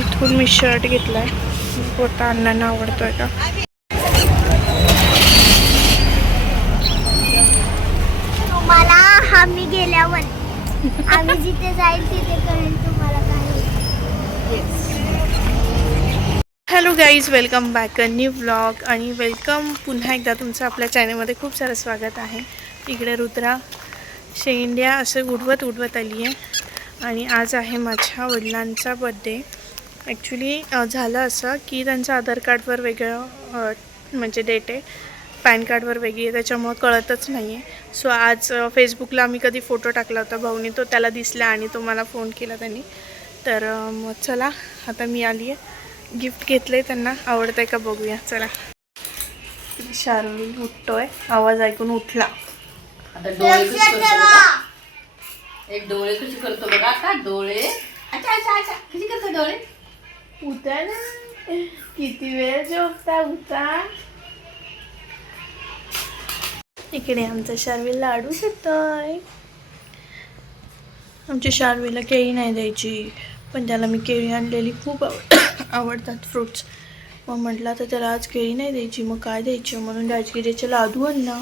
इथून मी शर्ट घेतलाय, कोणता अण्णांना आवडतोय का. तुम्हाला आम्ही गेल्यावर आम्ही जिथे जाईल तिथे कळेल तुम्हाला काय. Hello guys, welcome back a new vlog आणि वेलकम पुन्हा एकदा तुमचं आपल्या चॅनलमध्ये खूप सारं स्वागत आहे. इकडे रुद्रा शेंड्या असं उडवत आली आहे आणि आज आहे माझ्या वडिलांचा बड्डे. ॲक्च्युली झालं असं की त्यांचं आधार कार्डवर वेगळं म्हणजे डेट आहे, पॅन कार्डवर वेगळी आहे, त्याच्यामुळं कळतच नाही आहे. सो आज फेसबुकला आम्ही कधी फोटो टाकला होता भाऊनी, तो त्याला दिसला आणि तो मला फोन केला त्यांनी. तर मग चला आता मी आली आहे, गिफ्ट घेतलंय त्यांना, आवडतंय का बघूया चला. शार्विल उठतोय, आवाज ऐकून उठला. आता डोळे कशी करतो बघा, एक डोळे कशी करतो बघा आता डोळे. अच्छा अच्छा अच्छा, कशी करतो डोळे. उठा ना, किती वेळ झोपता, उठा. इकडे आमचा शार्विल लाडू खातोय. आमच्या शार्विलला केळी नाही द्यायची, पण त्याला मी केळी आणलेली खूप आवडतात फ्रुट्स. मग म्हटलं तर त्याला आज केळी नाही द्यायची, मग काय द्यायची, म्हणून राजगिरीचे लाडू आणला.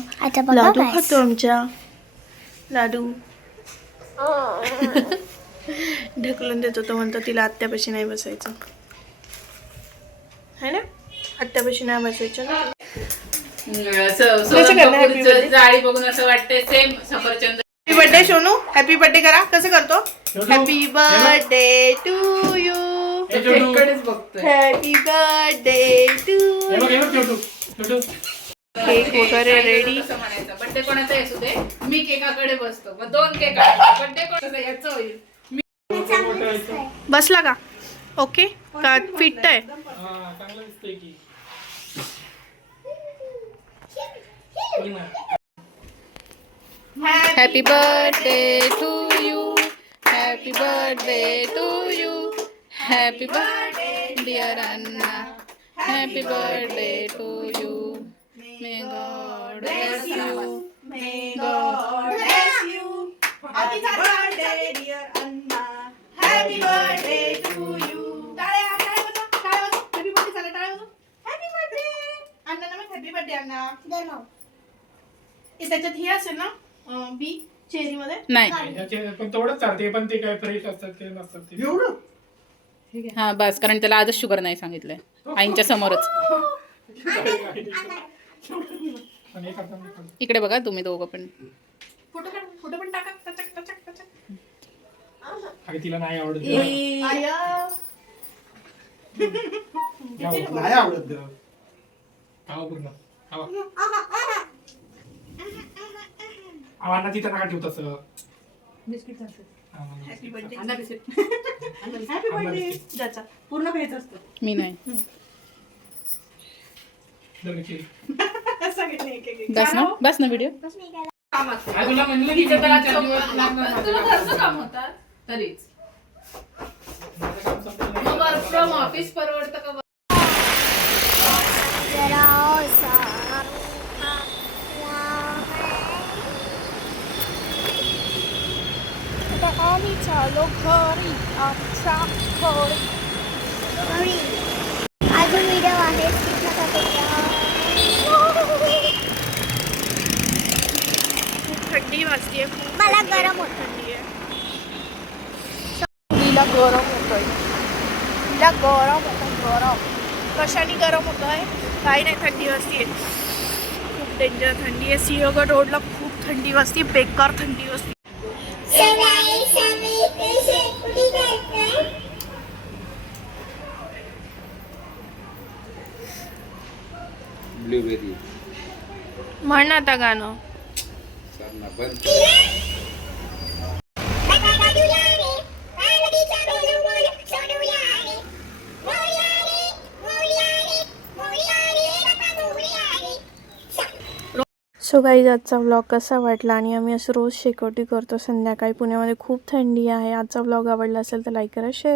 लाडू खातो आमच्या लाडू. ढकलून देतो तो, म्हणतो तिला आत्यापाशी नाही बसायचं है ना, आत्यापाशी नाही बसायचं ना. जाळी बघून असं वाटतंय सेम सफरचंद. Happy birthday Sonu, happy birthday करा. कसं करतो, happy birthday to you, happy birthday to. Cake वगैरे रेडी. बर्थडे कोणाचा असू दे, मी केकाकडे बसतो, मग दोन केक बर्थडे कोणाचा याचं होईल. बसला का, ओके का फिट आहे. Happy birthday to you, happy birthday to you, happy birthday dear Anna, happy birthday to you. May God bless you, may God bless you. Happy birthday dear Anna, happy birthday to you. टाळ्या टाळ्या वाजवा, टाळ्या वाजवा. Happy birthday झाला, टाळ्या वाजवा. Happy birthday अण्णा, ना happy birthday अण्णा. त्याच्यात हे असेल ना बी चेरी मध्ये. नाही पण तेवढंच चालते, पण ते काय फ्रेश असतात ते नसतात ते एवढं. हा बस, कारण त्याला आजच शुगर नाही सांगितलंय आईंच्या समोरच. इकडे बघा तुम्ही दोघं पण. फोटो पण टाका. टचक टचक टचक. अरे तिला नाही आवडत, नाही आवडत. खावा पूर्ण खावा. आवाना तिथं नका ठेवू तसं. Happy birthday. हॅपी बर्थडे ज्याचा पूर्ण घ्यायचं असतं. मी नाही बस ना व्हिडिओ. तुला म्हणलं की काम होता तरीच वर्क फ्रॉम ऑफिस परवडतं का. आम्ही चालो घरी, आमच्या घरी. अजून व्हिडिओ आहे, थंडी वाजते, मला गरम होत. थंडी आहे. तिला गरम होतोय, तिला गरम होतं. गरम कशाने गरम होतोय, काही नाही, थंडी वाजते, खूप डेंजर थंडी आहे. सिंहगड रोडला खूप थंडी वाजते, बेकार थंडी वाजते. ब्लूबेरी म्हण आता गाणं. सो गाईज, आजचा व्लॉग कसा वाटला, आणि आम्ही असं रोज शेकोटी करतो संध्याकाळी. पुण्यामध्ये खूप थंडी आहे. आजचा व्लॉग आवडला असेल तर लाईक करा, शेअर